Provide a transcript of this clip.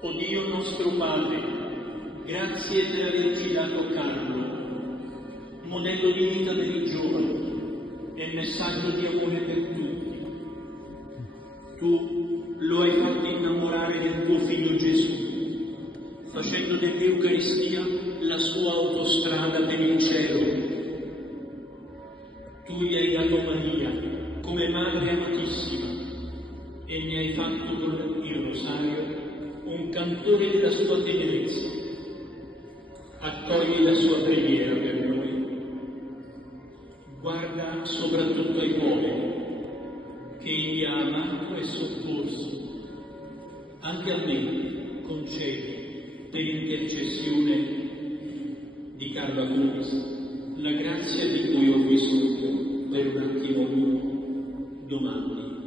O Dio nostro Padre, grazie per averci dato Carlo, modello di vita per i giovani e messaggio di amore per tutti. Tu lo hai fatto innamorare del tuo figlio Gesù, facendo dell'Eucaristia la sua autostrada per il cielo. Tu gli hai dato Maria come madre amatissima e ne hai fatto con il rosario un cantore della sua tenerezza. Accogli la sua preghiera per noi. Guarda soprattutto ai poveri, che egli ha amato e soccorso. Anche a me concedi, per intercessione di Carlo Acutis, la grazia di cui ho bisogno per un attimo mio domani.